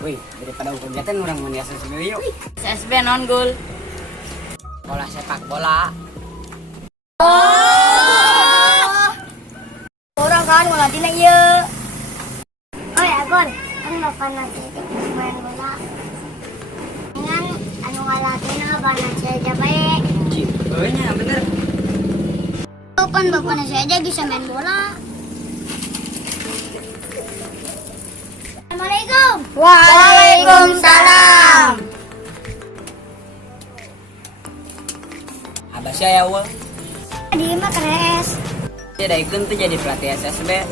Wih, daripada kegiatan orang meniasa sendiri yuk. SSB non gul. Bola sepak bola. Orang kan ngelatih na iya. Oh ya Gon, kan bapak nanti main bola. Dengan anu ngelatih na bapak saja baik. Nya bener. Tuh kan bapak saja bisa main bola. Assalamualaikum. Waalaikumsalam. Abah saya wah. Dia mah keres. Dia daikeun tuh jadi pelatih SSB.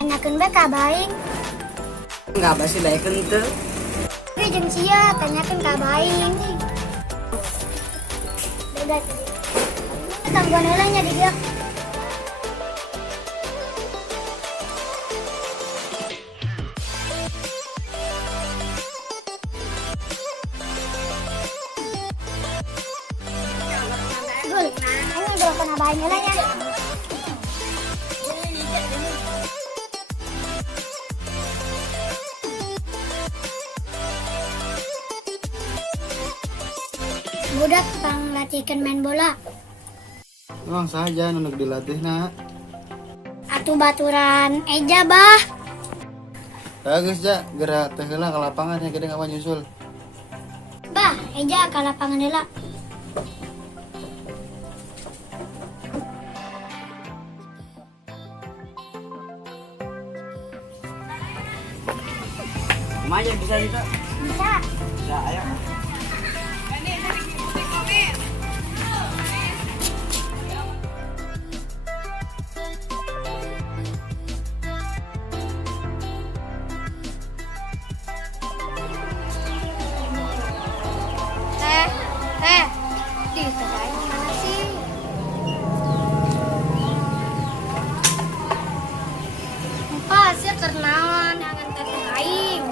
Tanyakeun bae ka baing. Enggak abah sih daikeun tuh. Tapi jeung sia tanyakeun ka baing. Beda tadi. Tangguan heula nya di dia. Gul, ini udah kena baing heula nya. Budak panglatihkeun main bola. Emang saja nunduk dilatih nak. Atuh baturan eja bah. Bagus ja, gerak teh heula ka lapangan ya gede ngawan nyusul. Bah, eja ka lapangan heula. Lumayan bisa juga. Bisa. Ya, ayo. Teh. Ih, teh mana sih? Empat sih kernaon jangan teteh aing.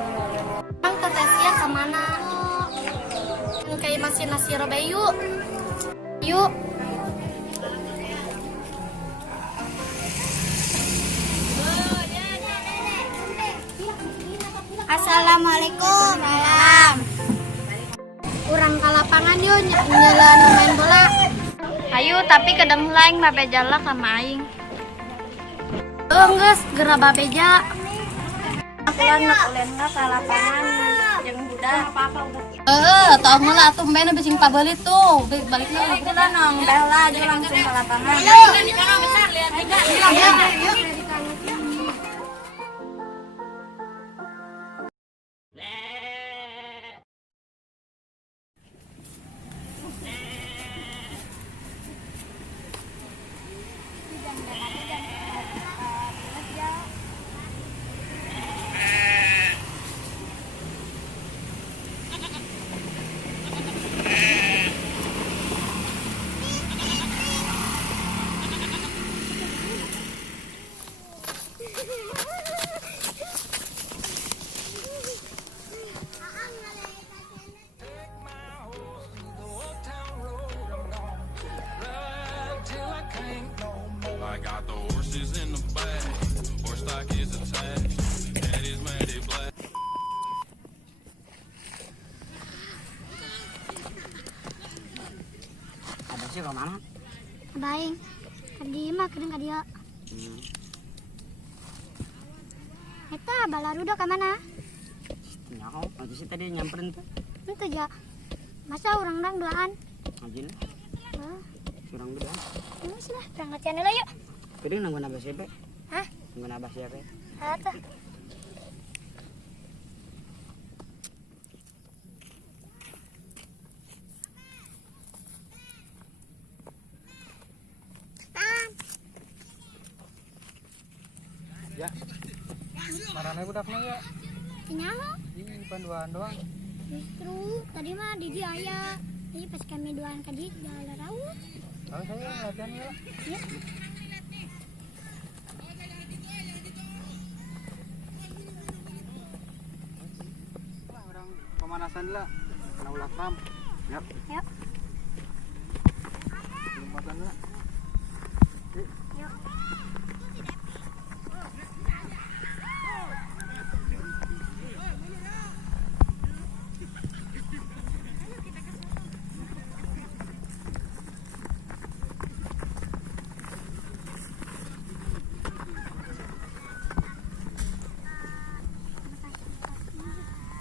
Bang teteh sia ka mana? Kayak masih nasi robe yuk. Yuk. Assalamualaikum. Salam. Kurang ke lapangan yuk nyelan main bola. Ayo tapi kadang lain babe jala sama aing. Geus geura babeja. Akulan nak ulen ka lapangan jeung budak. Tau heula atuh mbena bising pabelit tuh. Balik Kita nong bela aja langsung ke lapangan. I got the horses in the back, horse stock is attached, and it's made it black. Abah sih ke mana? baing. Kadi mah kadang ka dia. Eta balarudo ka mana? Nyaho, nanti sih tadi nyamperin tuh. Itu ja. Masa orang duaan? Ngajin, Oh, kurang dulu. ini sudah berangkat heula yuk. Jadi nanggung abah siapa? Hah? Nanggung abah siapa? Atuh. Ya. Marane budakna ya. Kenapa? Ih, panduan doang. Justru tadi mah di dia aya. Jadi pas kami duaan ka dia jalan raut. Tahu saya latihan ya. Ya. Orang pemanasan lah. Kena ulah kam. Yap. Yuk. Pemanasan lah. Yuk.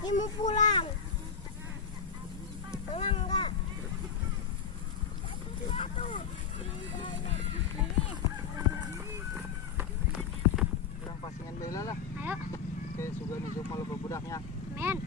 Ini mau pulang. Pulang enggak? Kurang pasingan bela lah. Ayo, Kayak suga nusuk malu budaknya. men.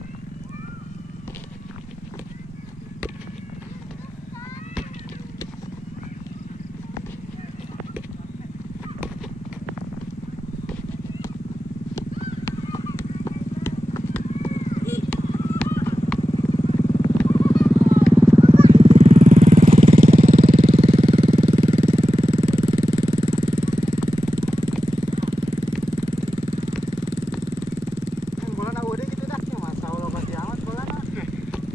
Bola na udah gitu dah. Masa Allah pasti amat bola na.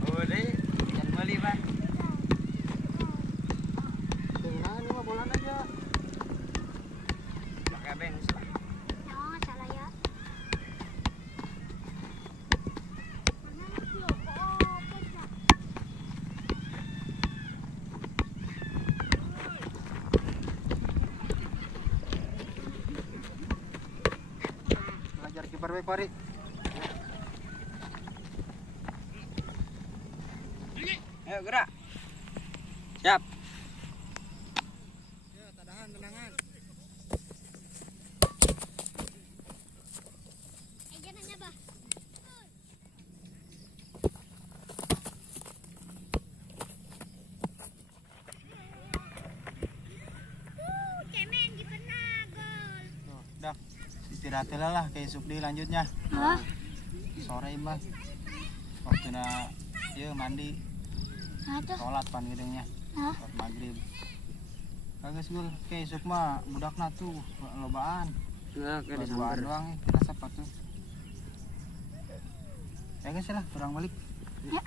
Oh deh, jangan beli pak. Tinggal ini mah bola aja. Pakai bengs pak. Oh, salah ya. Belajar kiper baik Pari. Ayo gerak. Siap. Ya, tadahan tendangan. Jangan apa? Cemen di penagol. Tuh, dah. Istirahat lah kayak sup di lanjutnya. Hah? Sore imah. Waktu na ieu mandi, Aduh. sholat pan gedengnya. Hah? Sholat maghrib. Bagus gul, kayak sup mah budakna tuh lobaan. Nggak kayak Buat disambar. doang kita sapa tuh. Ya guys lah, kurang balik. Ya.